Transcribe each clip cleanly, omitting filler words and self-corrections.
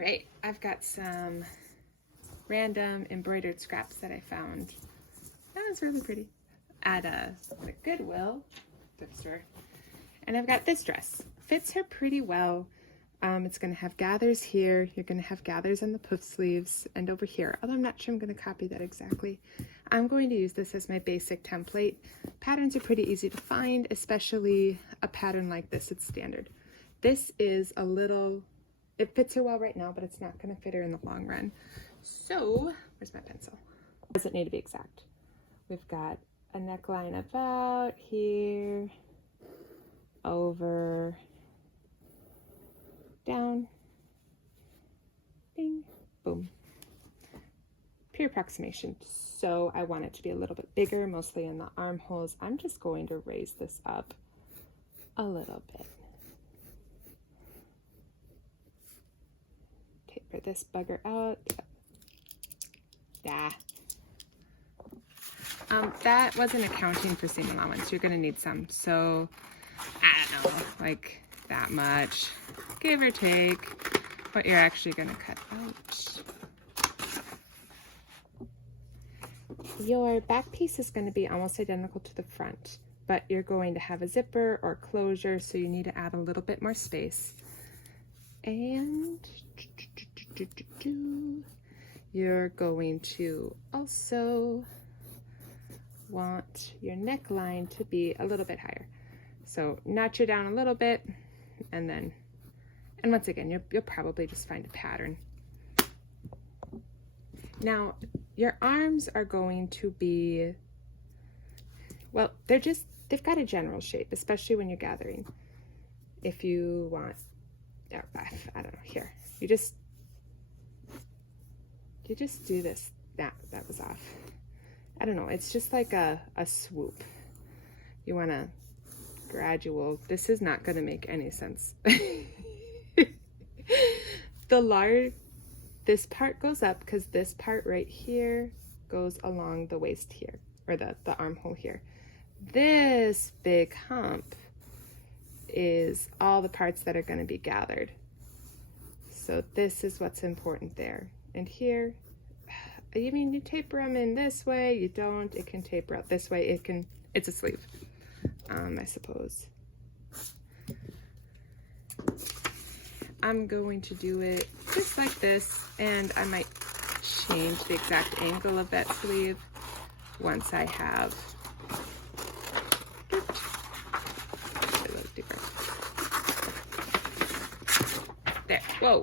right, I've got some random embroidered scraps that I found. That was really pretty at the Goodwill thrift store. And I've got this dress. Fits her pretty well. It's going to have gathers here. You're going to have gathers on the puff sleeves and over here. Although I'm not sure I'm going to copy that exactly. I'm going to use this as my basic template. Patterns are pretty easy to find, especially a pattern like this. It's standard. This is a little, it fits her well right now, but it's not going to fit her in the long run. So, where's my pencil? Doesn't need to be exact. We've got a neckline about here, over, down, bing, boom. Pure approximation. So I want it to be a little bit bigger, mostly in the armholes. I'm just going to raise this up a little bit. Taper this bugger out. Yeah. That wasn't accounting for seam allowance. You're going to need some. So, I don't know, like that much, give or take, what you're actually going to cut out. Your back piece is going to be almost identical to the front, but you're going to have a zipper or closure, so you need to add a little bit more space. And you're going to also want your neckline to be a little bit higher. So notch her down a little bit, and once again, you'll probably just find a pattern. Now, your arms are going to be, well, they've got a general shape, especially when you're gathering. If you want, I don't know, here, you just do this. That was off. I don't know, it's just like a swoop. You want to gradual. This is not going to make any sense. This part goes up because this part right here goes along the waist here, or the armhole here. This big hump is all the parts that are going to be gathered. So this is what's important there. And here, you mean you taper them in this way, you don't, it can taper out this way, it's a sleeve, I suppose. I'm going to do it just like this, and I might change the exact angle of that sleeve once I have there. Whoa.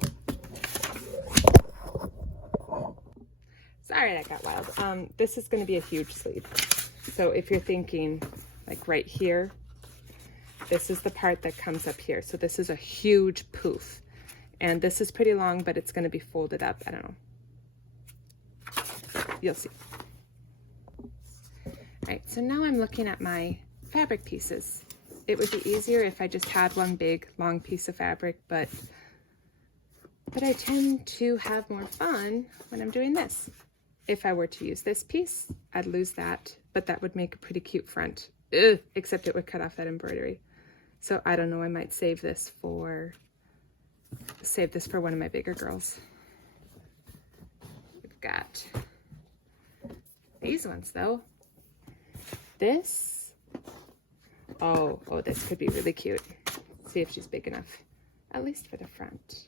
Sorry, that got wild. This is going to be a huge sleeve. So if you're thinking like right here, this is the part that comes up here. So this is a huge poof. And this is pretty long, but it's going to be folded up. I don't know. You'll see. All right, so now I'm looking at my fabric pieces. It would be easier if I just had one big, long piece of fabric, but I tend to have more fun when I'm doing this. If I were to use this piece, I'd lose that, but that would make a pretty cute front. Ugh, except it would cut off that embroidery. So I don't know, I might save this for one of my bigger girls. We've got these ones though. This, oh, this could be really cute. Let's see if she's big enough, at least for the front.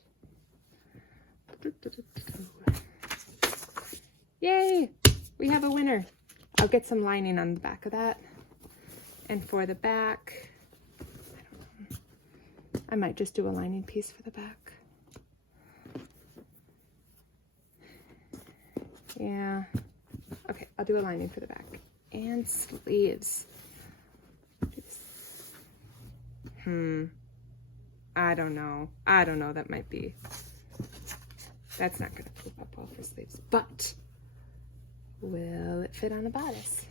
Yay, we have a winner. I'll get some lining on the back of that. And for the back, I don't know, I might just do a lining piece for the back. Yeah, okay, I'll do a lining for the back. And sleeves. I don't know, that might be, that's not gonna poop up well for sleeves, but will it fit on a bodice?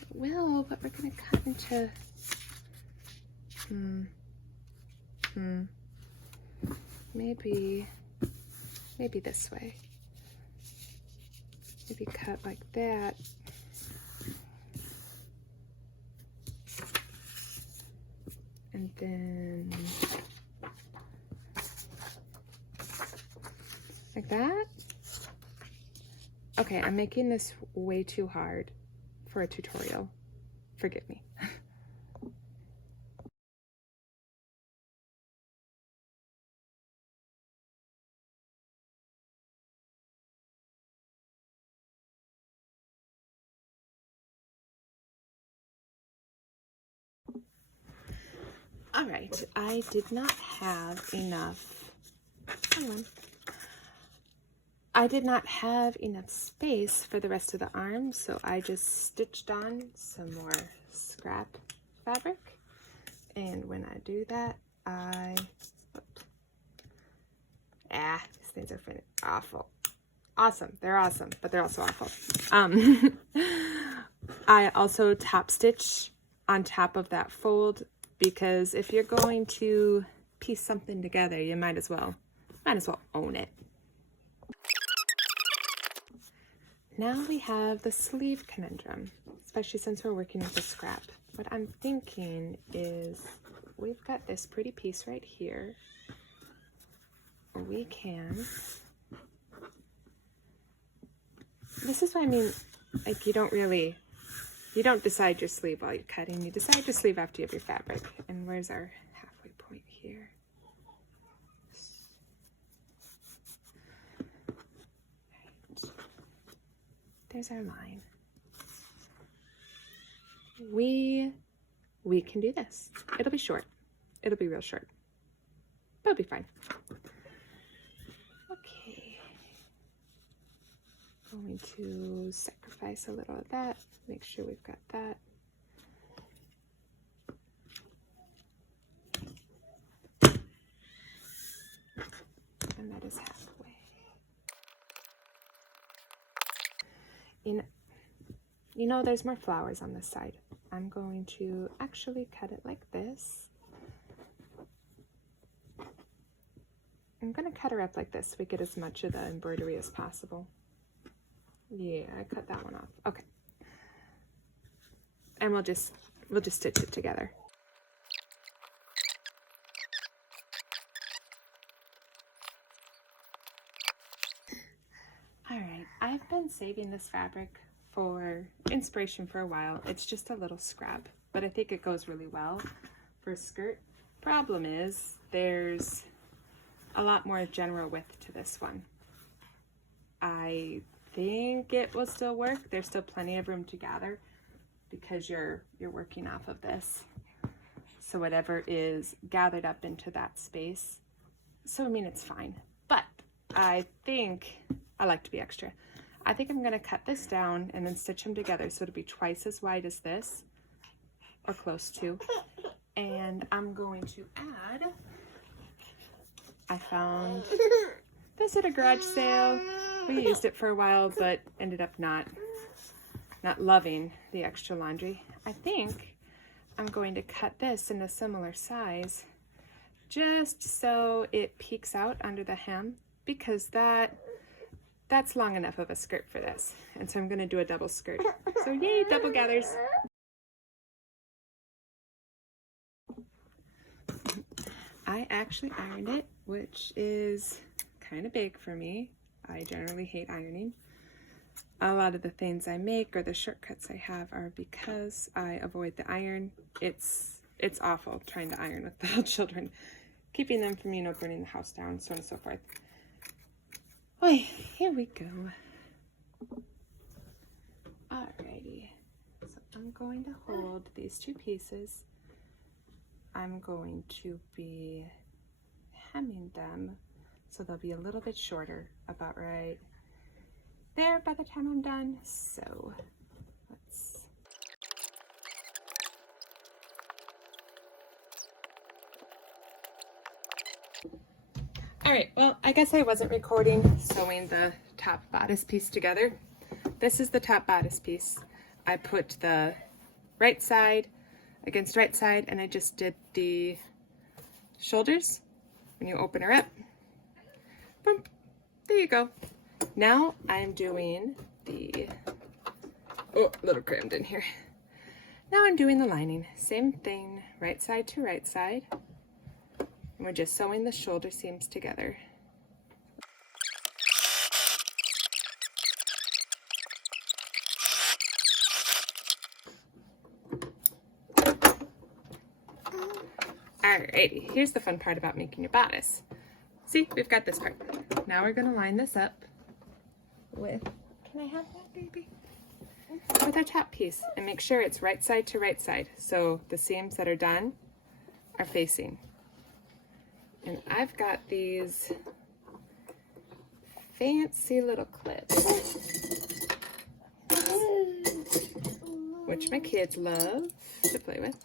It will, but we're gonna cut into, maybe this way. Maybe cut like that. And then like that. Okay, I'm making this way too hard for a tutorial. Forgive me. All right, I did not have enough. Hang on. I did not have enough space for the rest of the arm, so I just stitched on some more scrap fabric. And when I do that, these things are awful. Awesome, they're awesome, but they're also awful. I also top stitch on top of that fold, because if you're going to piece something together, you might as well own it. Now we have the sleeve conundrum, especially since we're working with the scrap. What I'm thinking is, we've got this pretty piece right here. We can, this is what I mean, like you don't decide your sleeve while you're cutting, you decide your sleeve after you have your fabric. And where's our halfway point here? Right. There's our line. We can do this. It'll be short. It'll be real short. But it'll be fine. Okay. Going to sacrifice a little of that. Make sure we've got that. And that is halfway. You know, there's more flowers on this side. I'm going to actually cut it like this. I'm going to cut her up like this so we get as much of the embroidery as possible. Yeah, I cut that one off. Okay. And we'll just stitch it together. All right, I've been saving this fabric for inspiration for a while. It's just a little scrap, but I think it goes really well for a skirt. Problem is, there's a lot more general width to this one. I think it will still work. There's still plenty of room to gather because you're working off of this. So whatever is gathered up into that space. So I mean, it's fine. But I think I like to be extra. I think I'm gonna cut this down and then stitch them together so it'll be twice as wide as this, or close to. And I'm going to add, I found this at a garage sale. We used it for a while, but ended up not loving the extra laundry. I think I'm going to cut this in a similar size, just so it peeks out under the hem, because that's long enough of a skirt for this. And so I'm gonna do a double skirt. So yay, double gathers. I actually ironed it, which is kind of big for me. I generally hate ironing. A lot of the things I make or the shortcuts I have are because I avoid the iron. It's awful trying to iron with little children, keeping them from, burning the house down, so on and so forth. Oy, here we go. Alrighty, so I'm going to hold these two pieces. I'm going to be hemming them so they'll be a little bit shorter, about right there by the time I'm done. So let's... All right, well, I guess I wasn't recording sewing the top bodice piece together. This is the top bodice piece. I put the right side against right side, and I just did the shoulders. When you open her up, boom, there you go. Now I'm doing the, oh, a little crammed in here. Now I'm doing the lining. Same thing, right side to right side. And we're just sewing the shoulder seams together. Alrighty, here's the fun part about making your bodice. See, we've got this part. Now we're gonna line this up with, can I have that, baby? With our top piece, and make sure it's right side to right side. So the seams that are done are facing. And I've got these fancy little clips, which my kids love to play with.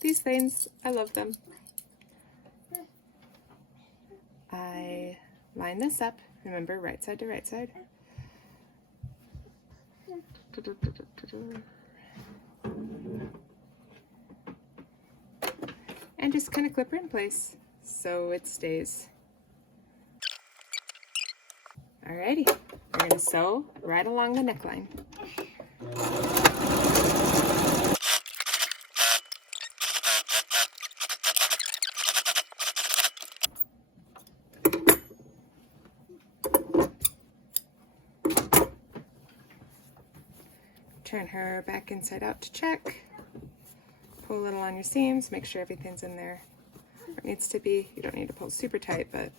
These things, I love them. I line this up, remember, right side to right side. And just kind of clip her in place so it stays. Alrighty, we're going to sew right along the neckline. Turn her back inside out to check. Pull a little on your seams, make sure everything's in there where it needs to be. You don't need to pull super tight, but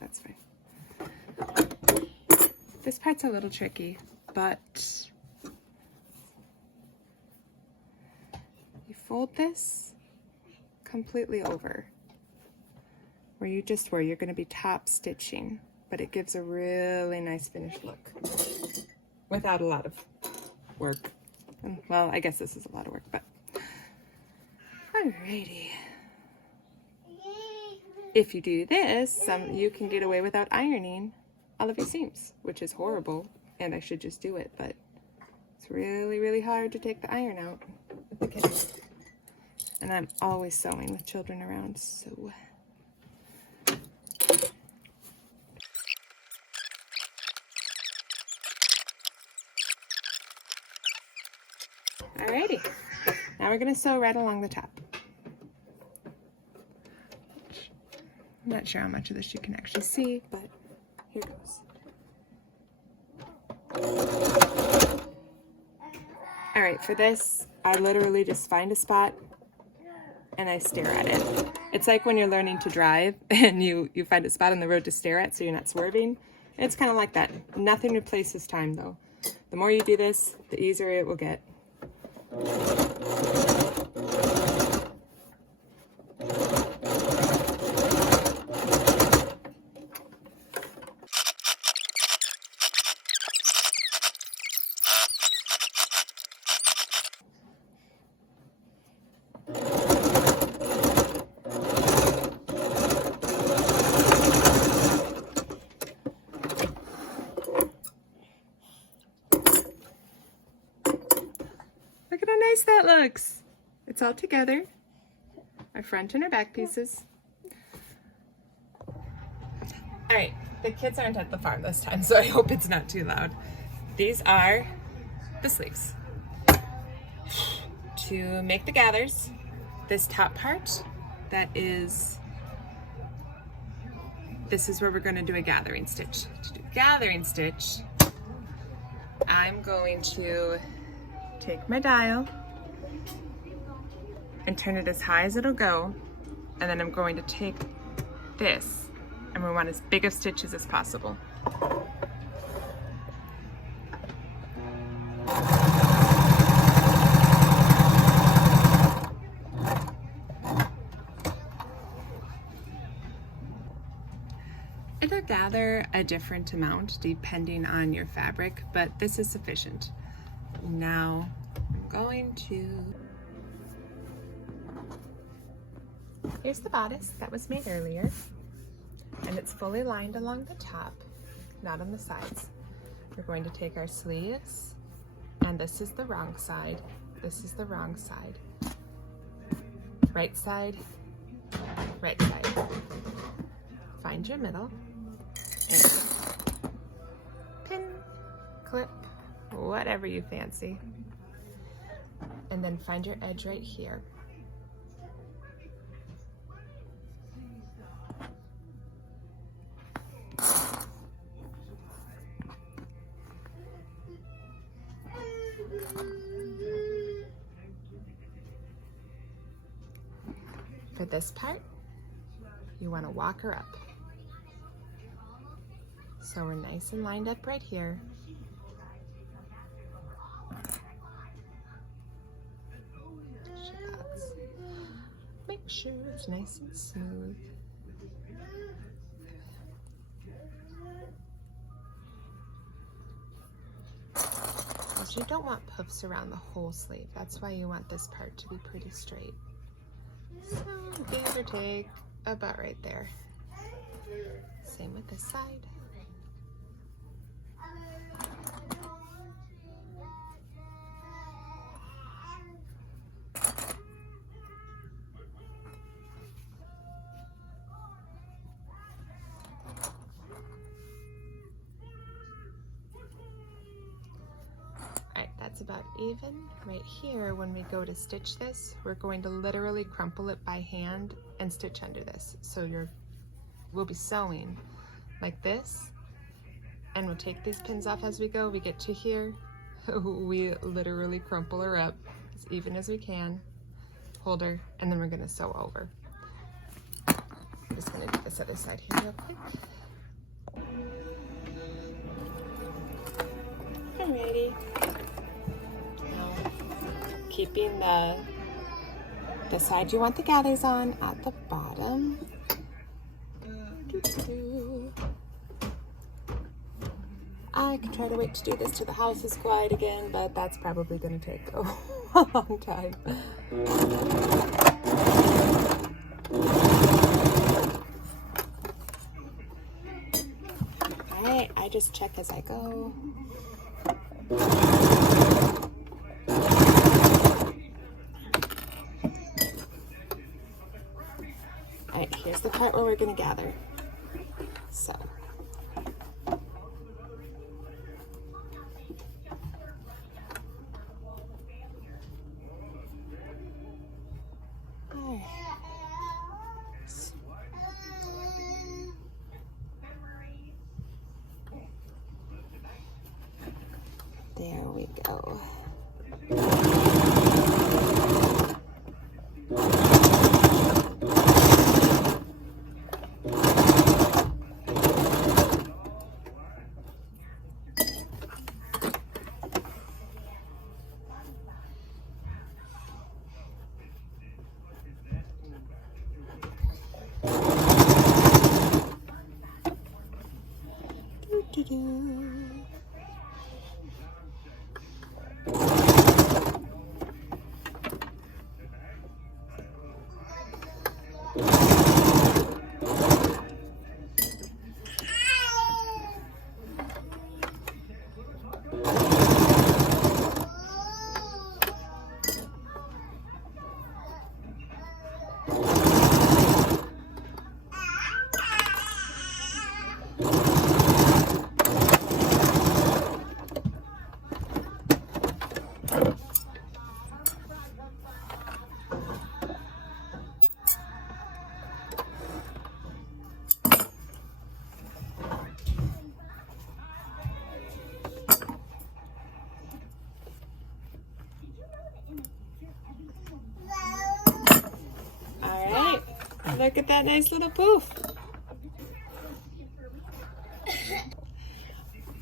that's fine. This part's a little tricky, but you fold this completely over where you're going to be top stitching, but it gives a really nice finished look without a lot of work. And, well, I guess this is a lot of work, but alrighty. If you do this, you can get away without ironing all of your seams, which is horrible, and I should just do it, but it's really, really hard to take the iron out with the kids. And I'm always sewing with children around, so. Alrighty, now we're going to sew right along the top. I'm not sure how much of this you can actually see, but here goes. Alright, for this, I literally just find a spot and I stare at it. It's like when you're learning to drive and you find a spot on the road to stare at so you're not swerving. It's kind of like that. Nothing replaces time though. The more you do this, the easier it will get. Look at how nice that looks. It's all together. Our front and our back pieces. All right, the kids aren't at the farm this time, so I hope it's not too loud. These are the sleeves. To make the gathers, this top part, this is where we're going to do a gathering stitch. To do gathering stitch, I'm going to take my dial and turn it as high as it'll go, and then I'm going to take this and we want as big of stitches as possible. It'll gather a different amount depending on your fabric, but this is sufficient. Now I'm going to, here's the bodice that was made earlier, and it's fully lined along the top, not on the sides. We're going to take our sleeves, and this is the wrong side, this is the wrong side, right side, right side. Find your middle, and pin, clip, whatever you fancy. And then find your edge right here. for this part, you want to walk her up. So we're nice and lined up right here. Just make sure it's nice and smooth. Because you don't want puffs around the whole sleeve. That's why you want this part to be pretty straight. So give or take about right there. Same with this side. That's about even. Right here, when we go to stitch this, we're going to literally crumple it by hand and stitch under this. So we'll be sewing like this, and we'll take these pins off as we go. We get to here, we literally crumple her up as even as we can, hold her, and then we're gonna sew over. I'm just gonna do this other side here real quick. Alrighty. Keeping the side you want the gathers on at the bottom. I could try to wait to do this till the house is quiet again, but that's probably going to take a long time. Alright, I just check as I go. Alright, here's the part where we're going to gather. So. There we go. Look at that nice little poof.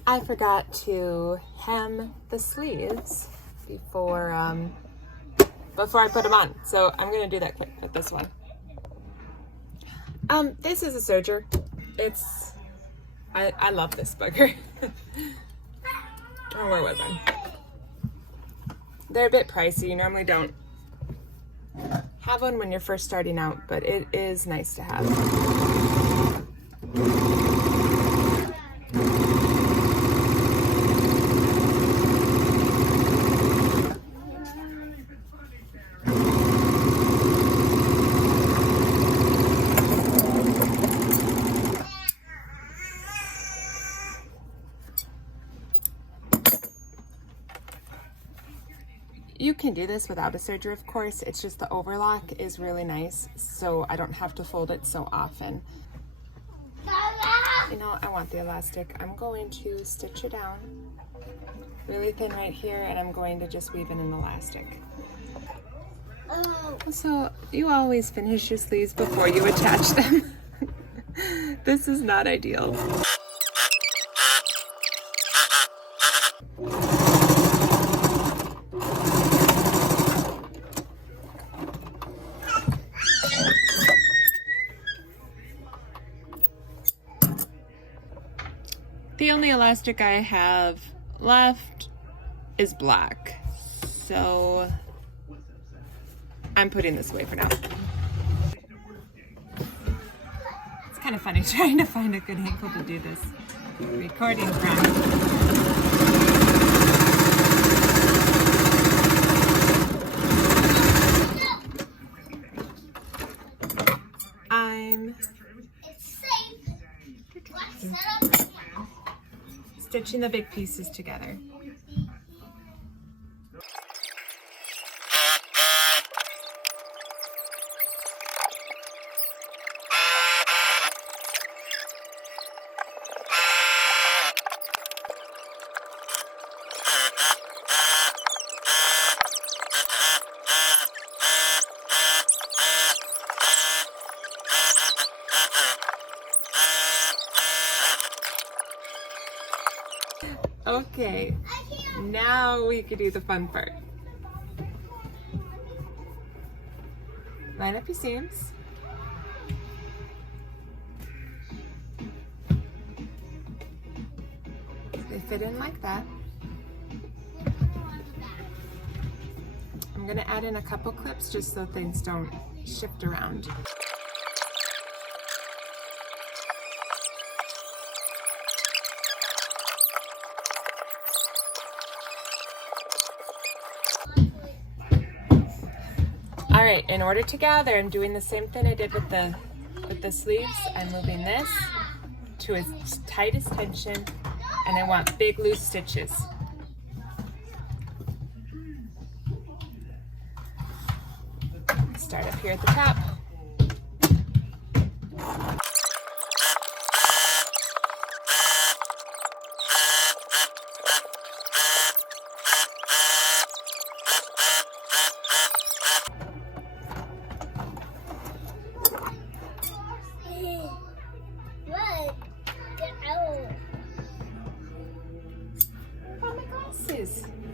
I forgot to hem the sleeves before I put them on. So I'm gonna do that quick with this one. This is a serger. I love this bugger. Oh, where was I? They're a bit pricey. You normally don't have one when you're first starting out, but it is nice to have. You can do this without a serger, of course. It's just the overlock is really nice, so I don't have to fold it so often. You know, I want the elastic. I'm going to stitch it down really thin right here, and I'm going to just weave in an elastic. So you always finish your sleeves before you attach them. This is not ideal. The only elastic I have left is black, so I'm putting this away for now. It's kind of funny trying to find a good angle to do this recording from. I'm stitching the big pieces together. Okay, now we can do the fun part. Line up your seams. They fit in like that. I'm gonna add in a couple clips just so things don't shift around. All right, in order to gather, I'm doing the same thing I did with the sleeves. I'm moving this to its tightest tension, and I want big loose stitches. Start up here at the top.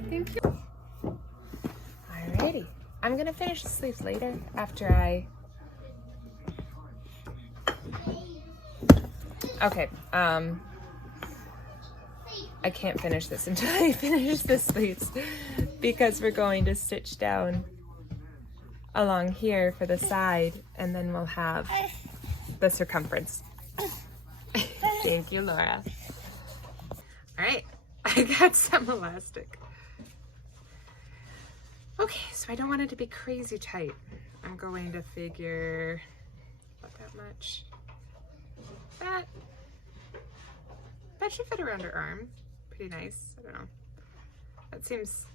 Thank you. Alrighty, I'm gonna finish the sleeves later after okay, I can't finish this until I finish the sleeves because we're going to stitch down along here for the side and then we'll have the circumference. Thank you, Laura. Alright, I got some elastic. Okay, so I don't want it to be crazy tight. I'm going to figure about that much. That should fit around her arm. Pretty nice. I don't know. That seems.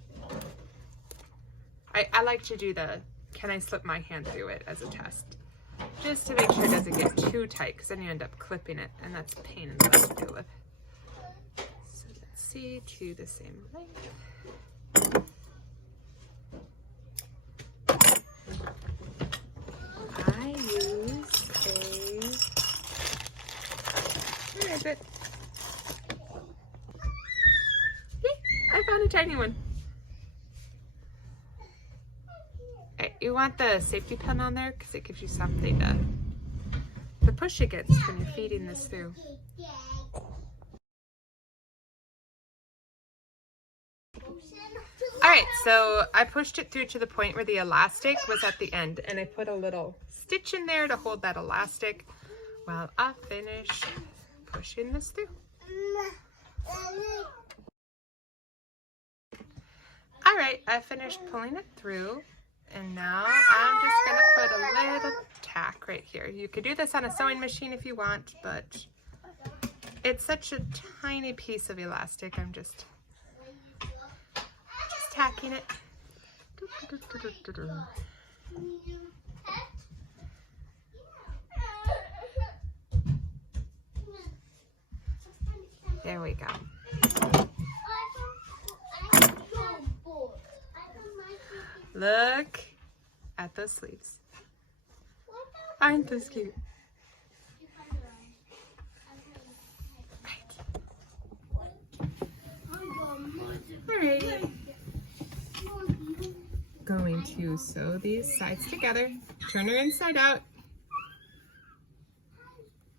I like to do the can I slip my hand through it as a test. Just to make sure it doesn't get too tight, because then you end up clipping it, and that's a pain in the butt to deal with. So let's see, to the same length. I use where is it? I found a tiny one. Okay, you want the safety pin on there because it gives you something to push against when you're feeding this through. Alright, so I pushed it through to the point where the elastic was at the end, and I put a little stitch in there to hold that elastic while I finish pushing this through. Alright, I finished pulling it through, and now I'm just going to put a little tack right here. You could do this on a sewing machine if you want, but it's such a tiny piece of elastic, I'm just tacking it. There we go. Look at those sleeves. Aren't those cute? Alrighty. Going to sew these sides together. Turn her inside out.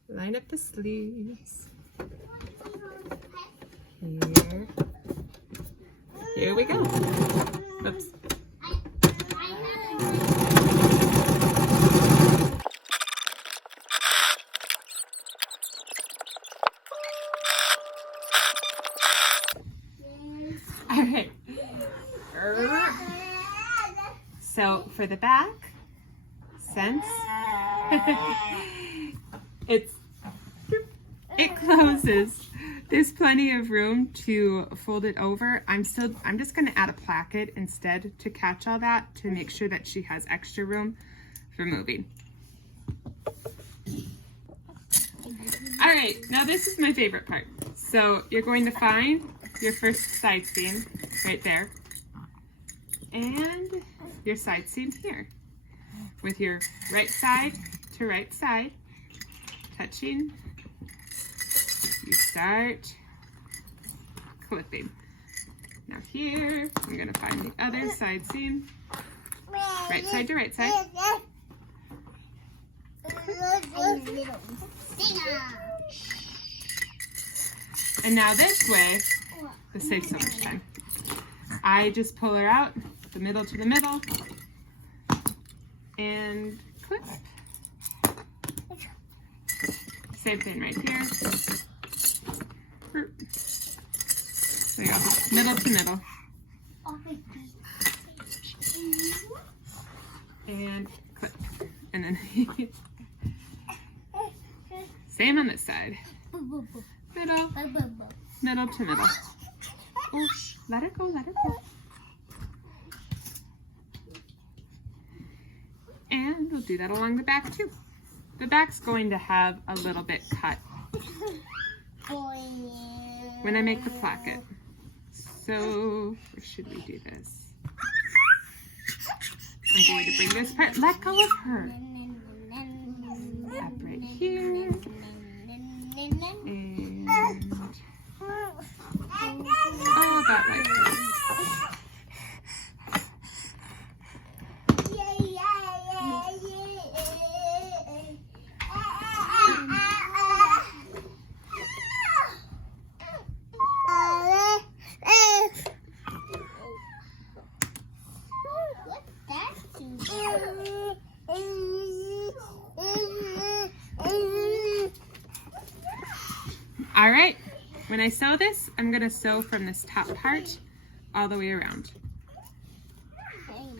Line up the sleeves. Here we go. Oops. All right. So for the back, since it closes, there's plenty of room to fold it over. I'm just gonna add a placket instead to catch all that, to make sure that she has extra room for moving. All right, now this is my favorite part. So you're going to find your first side seam right there, and your side seam here, with your right side to right side touching. You start clipping. Now here, I'm gonna find the other side seam, right side to right side. And now this way, this saves so much time. I just pull her out, the middle to the middle, and clip. Same thing right here. There you go, middle to middle. And clip. And then same on this side. Middle, middle to middle. Oh, let it go, let it go. And we'll do that along the back too. The back's going to have a little bit cut when I make the placket. So, where should we do this? I'm going to bring this part, let go of her. Up right here. And, oh, about like this. All right, when I sew this, I'm gonna sew from this top part all the way around.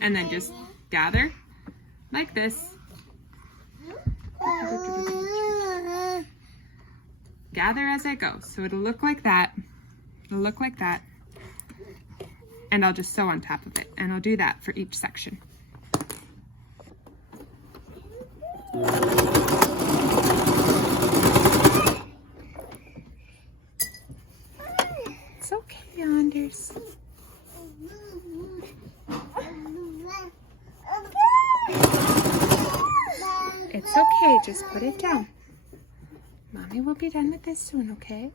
And then just gather like this. Gather as I go. So it'll look like that. It'll look like that. And I'll just sew on top of it. And I'll do that for each section. It's okay, Anders. It's okay, just put it down. Mommy will be done with this soon, okay?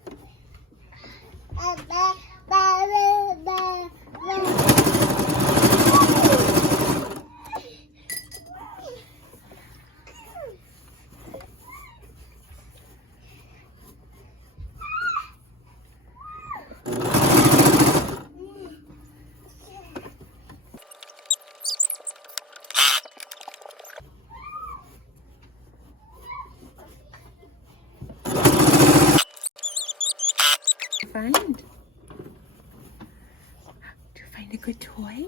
Find? Do you find a good toy?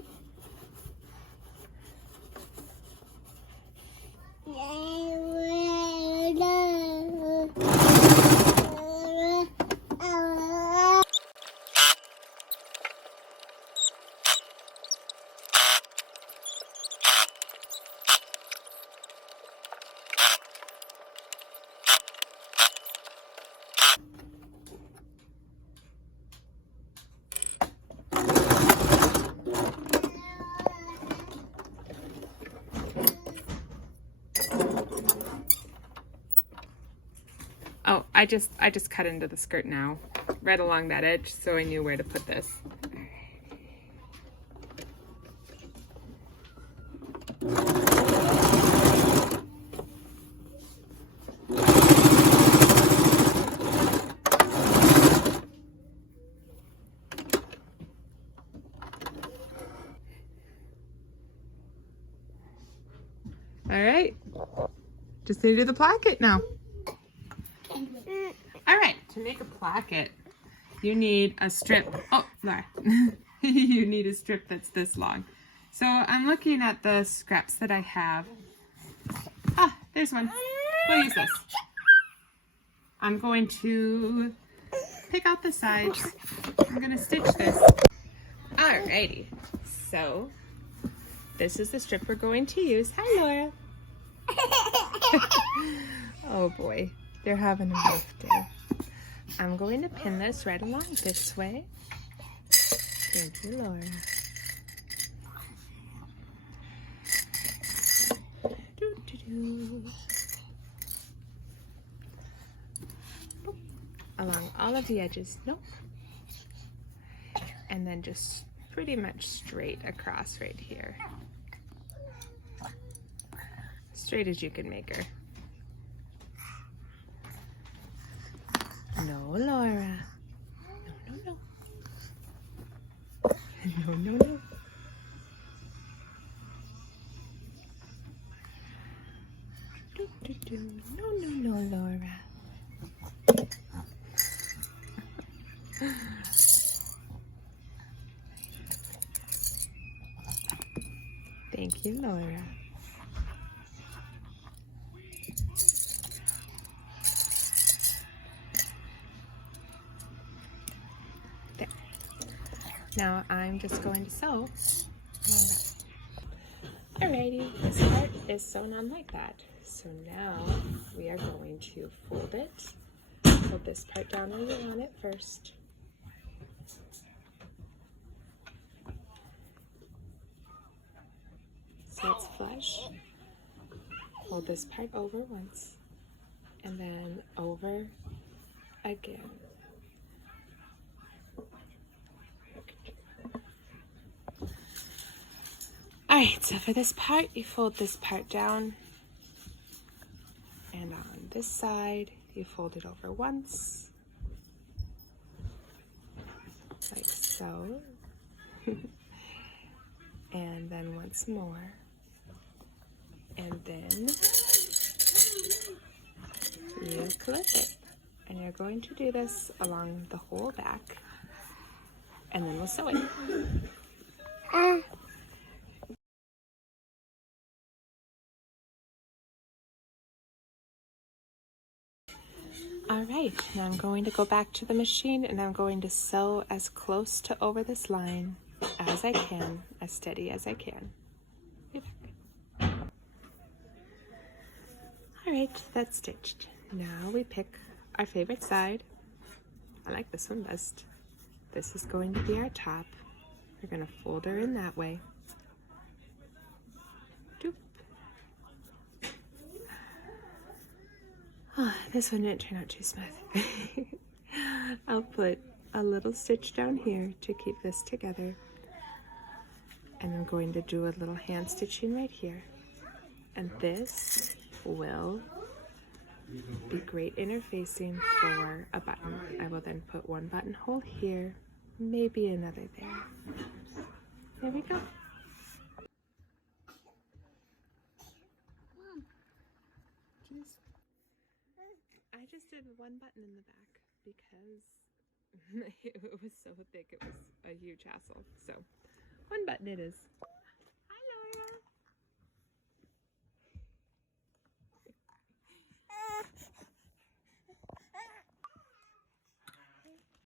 Oh, I just cut into the skirt now, right along that edge, so I knew where to put this. All right, just need to do the placket now. All right, to make a placket, you need a strip. Oh, Laura, you need a strip that's this long. So I'm looking at the scraps that I have. Ah, there's one. We'll use this. I'm going to pick out the sides. I'm going to stitch this. Alrighty, so this is the strip we're going to use. Hi, Laura. Oh boy, they're having a rough day. I'm going to pin this right along this way. Thank you, Laura. Along all of the edges, nope. And then just pretty much straight across right here. Straight as you can make her. No, Laura. No, no, no. No, no, no. No, no, no, Laura. Thank you, Laura. There. Now I'm just going to sew. Alrighty, this part is sewn on like that. So now we are going to fold it. Fold this part down where you want it first. So it's flush. Fold this part over once and then over again. Alright, so for this part, you fold this part down, and on this side, you fold it over once, like so, and then once more, and then you clip it. And you're going to do this along the whole back, and then we'll sew it. All right, now I'm going to go back to the machine and I'm going to sew as close to over this line as I can, as steady as I can. All right, that's stitched. Now we pick our favorite side. I like this one best. This is going to be our top. We're going to fold her in that way. Doop. Oh, this one didn't turn out too smooth. I'll put a little stitch down here to keep this together. And I'm going to do a little hand stitching right here. And this will be great interfacing for a button. I will then put one buttonhole here, maybe another there. There we go. I just did one button in the back because it was so thick, it was a huge hassle. So, one button it is.